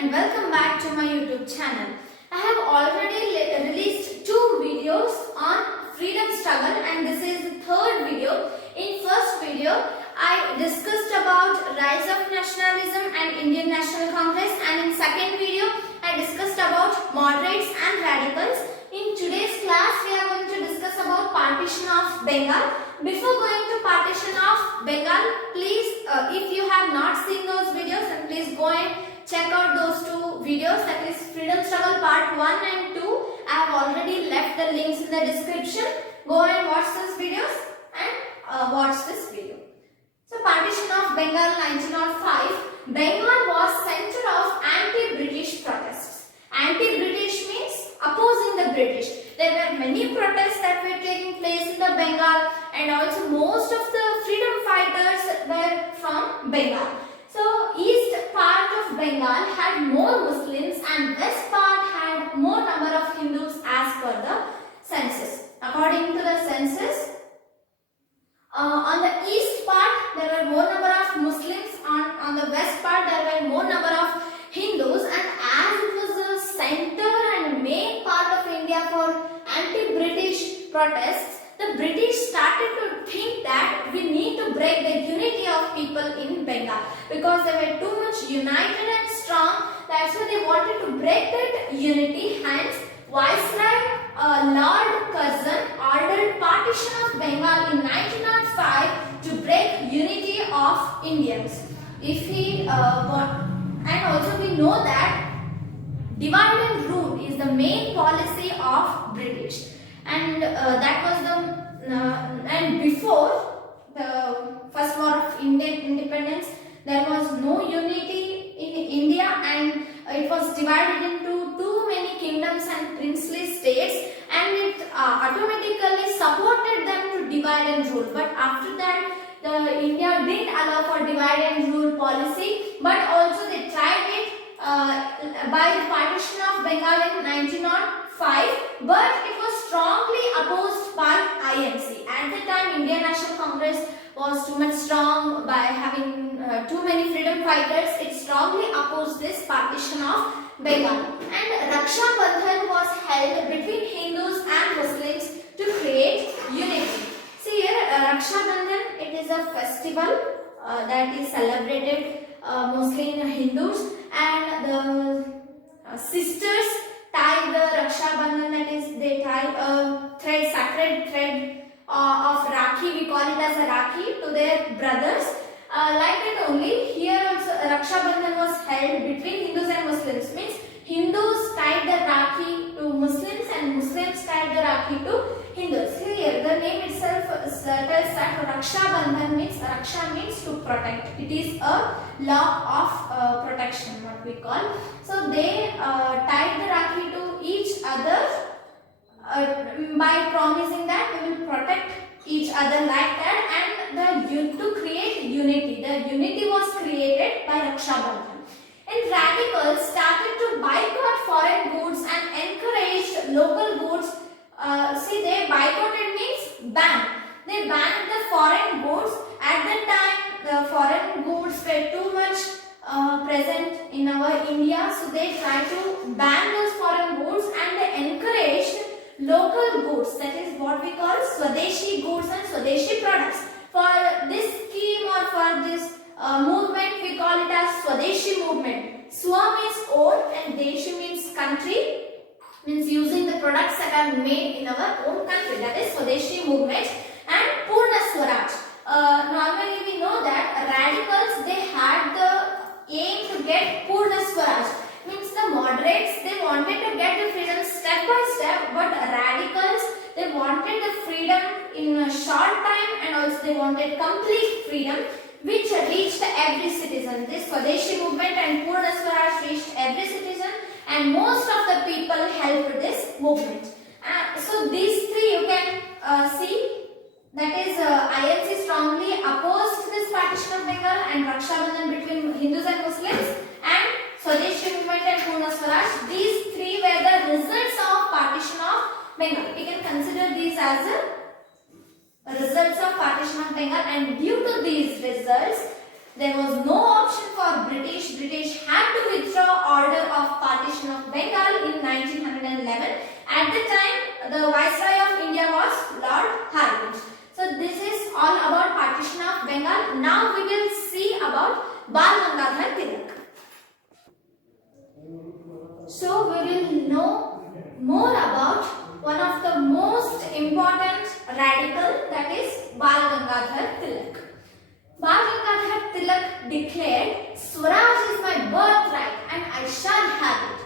and welcome back to my YouTube channel. I have already released 2 videos on freedom struggle and this is the third video. In first video, I discussed about rise of nationalism and Indian National Congress, and in second video, I discussed about moderates and radicals. In today's class, we are going to discuss about Partition of Bengal. Before going to Partition of Bengal, please, if you have not seen those videos, then please go and check out those 2 videos, that is Freedom Struggle Part 1 and 2. I have already left the links in the description. Go and watch those videos and watch this video. So, Partition of Bengal 1905. Bengal was center of anti-British protests. Anti-British means opposing the British. There were many protests that were taking place in the Bengal, and also most of the freedom fighters were from Bengal. So, east part of Bengal had more Muslims and west part had more number of Hindus as per the census. According to the census, on the east part there were more number of Muslims, on the west part there were more number of Hindus, and as it was the center and main part of India for anti-British protests, the British started to think that we need to break the unity of people in Bengal because they were too much united and strong. That's why they wanted to break that unity. Hence, Viceroy Lord Curzon ordered Partition of Bengal in 1905 to break unity of Indians. If he and also we know that divide and rule is the main policy of British, and that was the and before the first war of Independence there was no unity in India, and it was divided into too many kingdoms and princely states, and it automatically supported them to divide and rule. But after that, India didn't allow for divide and rule policy, but also they tried it by the Partition of Bengal in 1905, but it was strongly opposed by INC. At the time, Indian National Congress was too much strong by having too many freedom fighters. It strongly opposed this Partition of Bengal. And Raksha Bandhan was held between Hindus and Muslims to create unity. See here, Raksha Bandhan, it is a festival that is celebrated mostly in Hindus, and the sisters tie the Raksha Bandhan, that is they tie a thread, sacred thread of Rakhi, we call it as a Rakhi, to their brothers. Like that only, here also Raksha Bandhan was held between Hindus and Muslims, means Hindus tied the Rakhi to Muslims and Muslims tied the Rakhi to Hindus. Here the name itself tells that Raksha Bandhan means, Raksha means to protect. It is a law of protection, what we call. So they tied the Rakhi to each other by promising that we will protect each other like that, and to create unity. The unity was created by Raksha Bandhan. And radicals started to boycott foreign goods and encouraged local goods. See, they boycotted means ban. They banned the foreign goods. At that time, the foreign goods were too much present in our India, so they tried to ban those foreign goods and they encouraged local goods, that is what we call Swadeshi goods and Swadeshi products. For this scheme or for this movement, we call it as Swadeshi movement. Swa means own and Deshi means country, means using the products that are made in our own country, that is Swadeshi movement. And Purna Swaraj. Normally we know that radicals, they had the aim to get Purna Swaraj. Means the moderates, they wanted to get the freedom step by step, but radicals, they wanted the freedom in a short time, and also they wanted complete freedom, which reached every citizen. This Swadeshi movement and Purna Swaraj reached every citizen, and most of the people helped this movement. So these 3 you can see, that is INC strongly opposed this Partition of Bengal and Raksha Bandhan between Hindus and Muslims, and Swadeshi movement and Purna Swaraj. These 3 were the results of Partition of Bengal. We can consider these as a results of Partition of Bengal, and due to these results, there was no option for British. British had to withdraw order 1911. At the time, the Viceroy of India was Lord Harwich. So this is all about Partition of Bengal. Now we will see about Bal Tilak. So we will know more about one of the most important radical, that is Bal Tilak. Bal Tilak declared, "Swaraj is my birthright and I shall have it."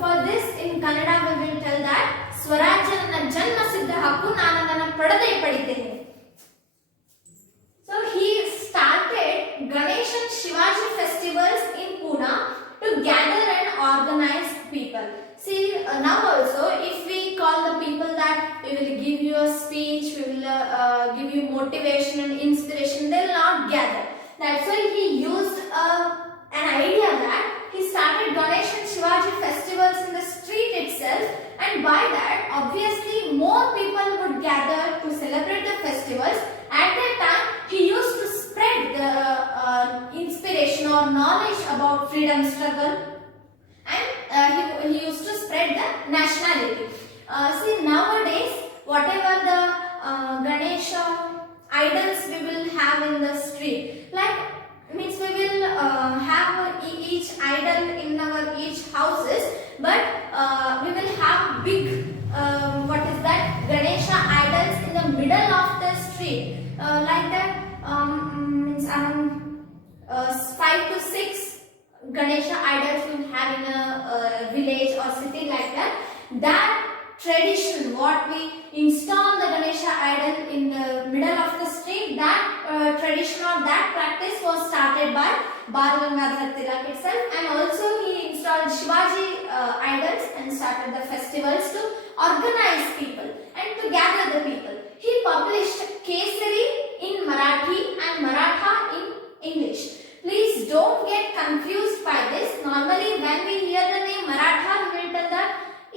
For this in Kannada we will tell that Swarajya ನನ್ನ ಜನ್ಮ ಸಿದ್ಧ ಹಕ್ಕು, ನಾನು ಅದನ್ನು ಪಡೆದೇ ಪಡಿತೇನೆ. So he started Ganesh and Shivaji festivals in Pune to gather and organize people. See, now also if we call the people that we will give you a speech, we will give you motivation and inspiration, they will not gather. That's why he used an idea that he started Ganesh and Shivaji festivals in the street itself, and by that obviously more people would gather to celebrate the festivals. At that time he used to spread the inspiration or knowledge about freedom struggle, and he used to spread the nationality. See, nowadays whatever the Ganesha idols we will have in the street, like means we will have each idol in our each houses, but we will have big what is that Ganesha idols in the middle of the street, like that means 5 to 6 Ganesha idols we will have in a village or city, like that. That tradition, what we install the Ganesha idol in the middle of the street, that tradition or that practice was started by Bal Tilak itself, and also he installed Shivaji idols and started the festivals to organize people and to gather the people. He published KSEEB in Marathi and Maratha in English. Please don't get confused by this. Normally when we hear the name Maratha, we will tell that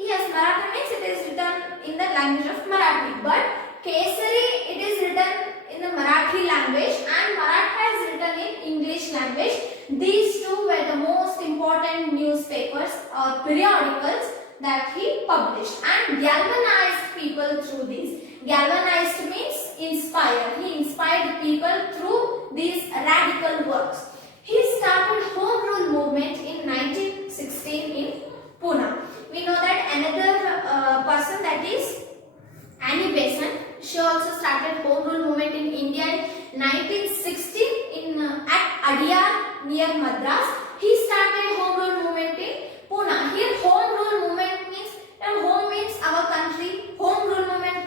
yes, Maratha means it is written in the language of Marathi, but KSEEB it is written in the Marathi language and Maratha is written in English language. These two were the most important newspapers or periodicals that he published and galvanized people through these. Galvanized means inspire. He inspired people through these radical works. He started Home Rule movement in 1916 in Pune. We know that another person, that is Annie Besant, she also started Home Rule movement in India in 1916 at Adyar near Madras. He started Home Rule movement in Pune. Here Home Rule movement means, home means our country. Home Rule movement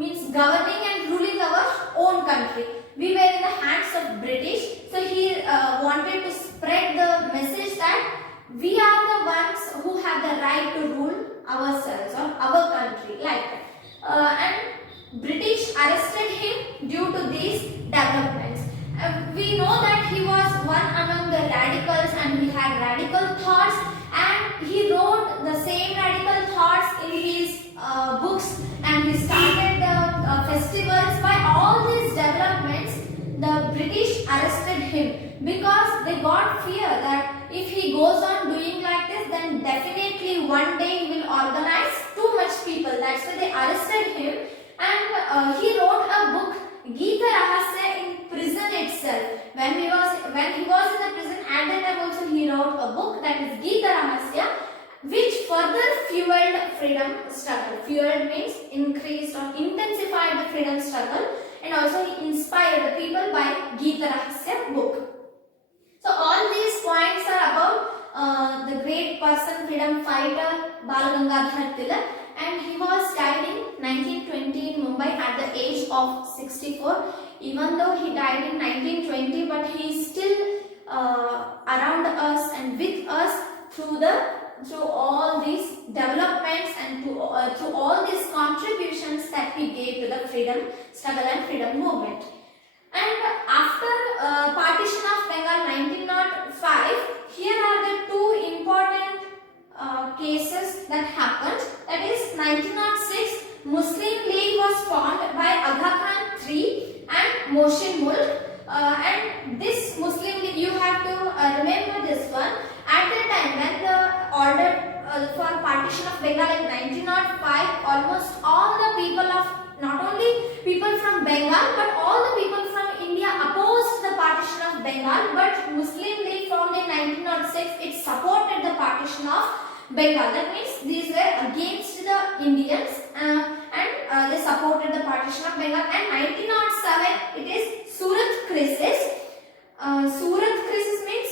means governing and ruling our own country. We were in the hands of British, so he wanted to spread the message that we are the ones who have the right to rule ourselves or our country, like that. And British arrested him due to these developments. We know that he was one among the radicals and he had radical thoughts, and he wrote the same radical thoughts in his books, and he started the festivals. By all these developments, the British arrested him because they got fear that if he goes on doing like this, then definitely one day he will organize too much people. That's why they arrested him, and he wrote a book, Geeta Rahasya, in prison itself. When he was in the prison, at that time also he wrote a book, that is Geeta Rahasya, which further fueled freedom struggle. Fueled means increased or intensified the freedom struggle, and also he inspired the people by Geeta Rahasya book. So all these points are about the great person, freedom fighter Bal Tilak, and he was died in 1920 in Mumbai at the age of 64. Even though he died in 1920, but he is still around us and with us through all these developments and through all these contributions that he gave to the freedom struggle and freedom movement. And after Partition of Bengal 1905, here are the two important cases that happened. That is 1906, Muslim League was formed by Aga Khan III and Mohsin Mulk. And this Muslim League, you have to remember this one. At the time when the order Partition of Bengal. That means these were against the Indians and they supported the Partition of Bengal. And 1907 it is Surat crisis. Surat crisis means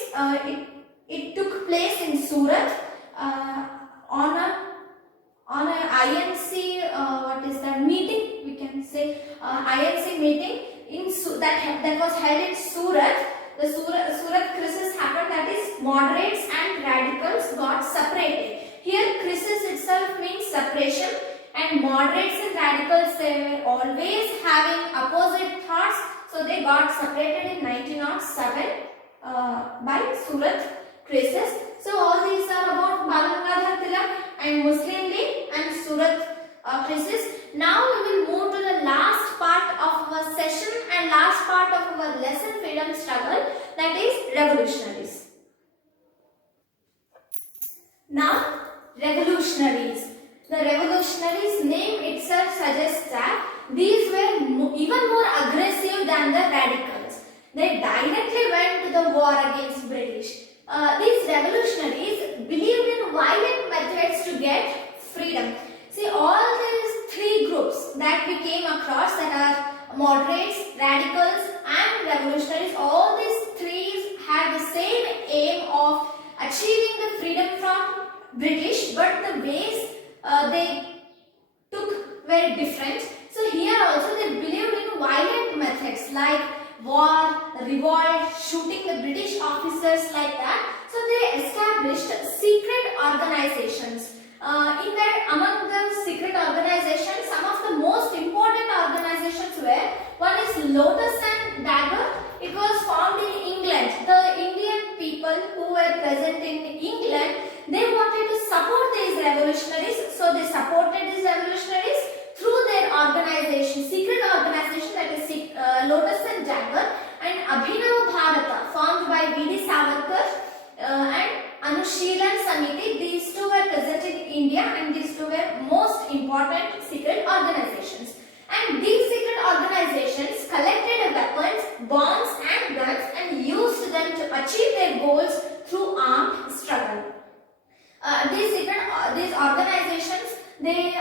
it took place in Surat on a INC what is that meeting, we can say INC meeting in that was held in Surat. The Surat crisis happened, that is moderates and radicals got separated. Here crisis itself means separation, and moderates and radicals, they were always having opposite thoughts, so they got separated in 1907 by Surat crisis. So all these are about Bal Tilak and Muslim League and Surat crisis. Now we will move to the last part of our session and last part of our lesson, freedom struggle, that is revolutionaries. Now revolutionaries. The revolutionaries name itself suggests that these were even more aggressive than the radicals. They directly went to the war against British. These revolutionaries believed in violent methods to get freedom. See, all these three groups that we came across, that are moderates, radicals and revolutionaries, all these three had the same aim of achieving the freedom from British, but the ways they took were different. So here also they believed in violent methods like war, revolt, shooting the British officers, like that. So they established secret organizations. Among the secret organizations, some of the most important organizations were, one is Lotus and Dagger. It was formed in England. The Indian people who were present in England, they wanted to support these revolutionaries, so they supported these revolutionaries through their organization, secret organization, that is Lotus and Dagger. And Abhinav Bharata, formed by V.D. Savarkar and Anushilan Samiti. These two were present in India, and these two were most important secret organizations. And these secret organizations collected weapons, bombs and guns and used them to achieve their goals through armed struggle. These organizations, they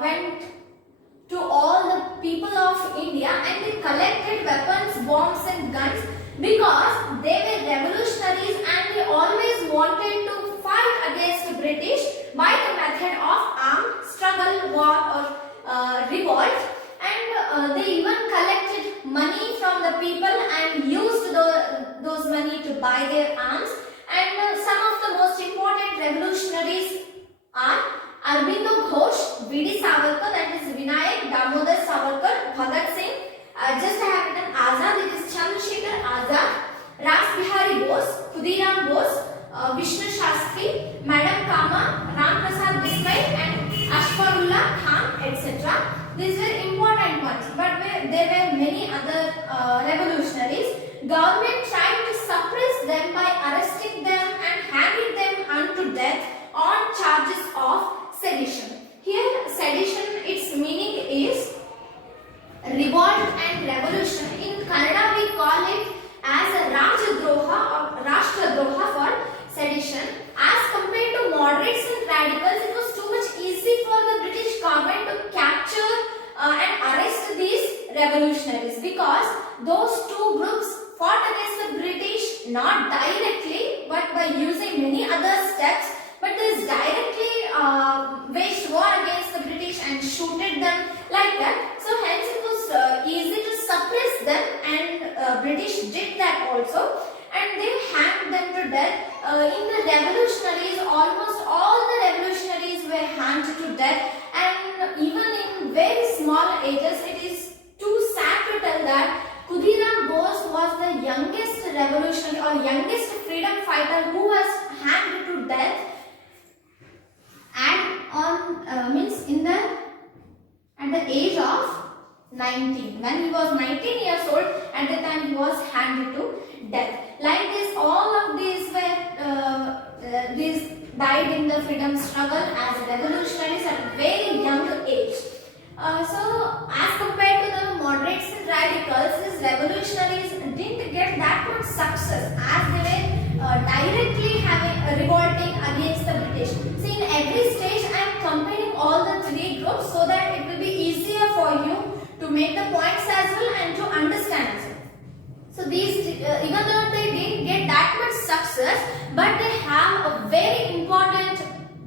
went to all the people of India and they collected weapons, bombs and guns because they were revolutionaries and they always wanted to fight against the British by the method of armed struggle, war or revolt. And they even collected money from the people and used those money to buy their arms. And some of the most important revolutionaries are Arbindo Ghosh, V.D. Savarkar, that is Vinayak Damodar Savarkar, Bhagat Singh, just I have written Azad, it is Chandrasekhar Azad, Ras Bihari Bose, Khudiram Bose, Vishnu Shastri, Madam Kama, Ram Prasad Bismil and Ashfaqullah Khan, etc. These were important ones, but there were many other revolutionaries. Government tried to suppress them by arresting them and hanging them unto death on charges of sedition. Here sedition, its meaning is revolt and revolution. In Kannada we call it as a Rajadroha or Rashtradroha for sedition. As compared to moderates and radicals, it was too much easy for the British government to capture and arrest these revolutionaries, because those two groups fought against the British not directly but by using many other steps, but this directly waged war against the British and shooted them like that. So hence it was easy to suppress them, and British did that also, and they hanged them to death. In the revolutionaries, almost all the revolutionaries were hanged to death, and even in very small ages, it is too sad to tell that Khudiram Bose was the youngest revolutionary or youngest freedom fighter who was hanged to death, and at the age of 19. When he was 19 years old, at the time he was handed to death. Like this, all of these were these died in the freedom struggle as revolutionaries at a very young age. So as compared to the moderates and radicals, these revolutionaries didn't get that much success as they were directly revolting against the even though they didn't get that much success, but they have a very important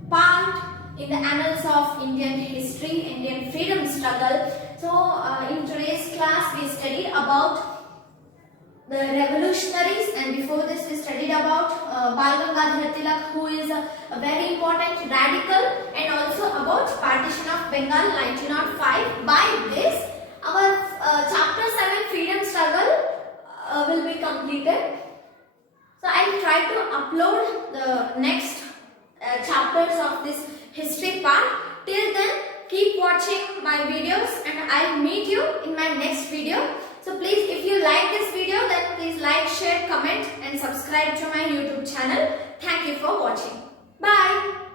part in the annals of Indian history, Indian freedom struggle. So in today's class we studied about the revolutionaries, and before this we studied about Bal Tilak, who is a very important radical, and also about Partition of Bengal 1905. By this our chapter 7 freedom struggle will be completed. So I will try to upload the next chapters of this history part. Till then, keep watching my videos and I will meet you in my next video. So please, if you like this video, then please like, share, comment and subscribe to my YouTube channel. Thank you for watching. Bye.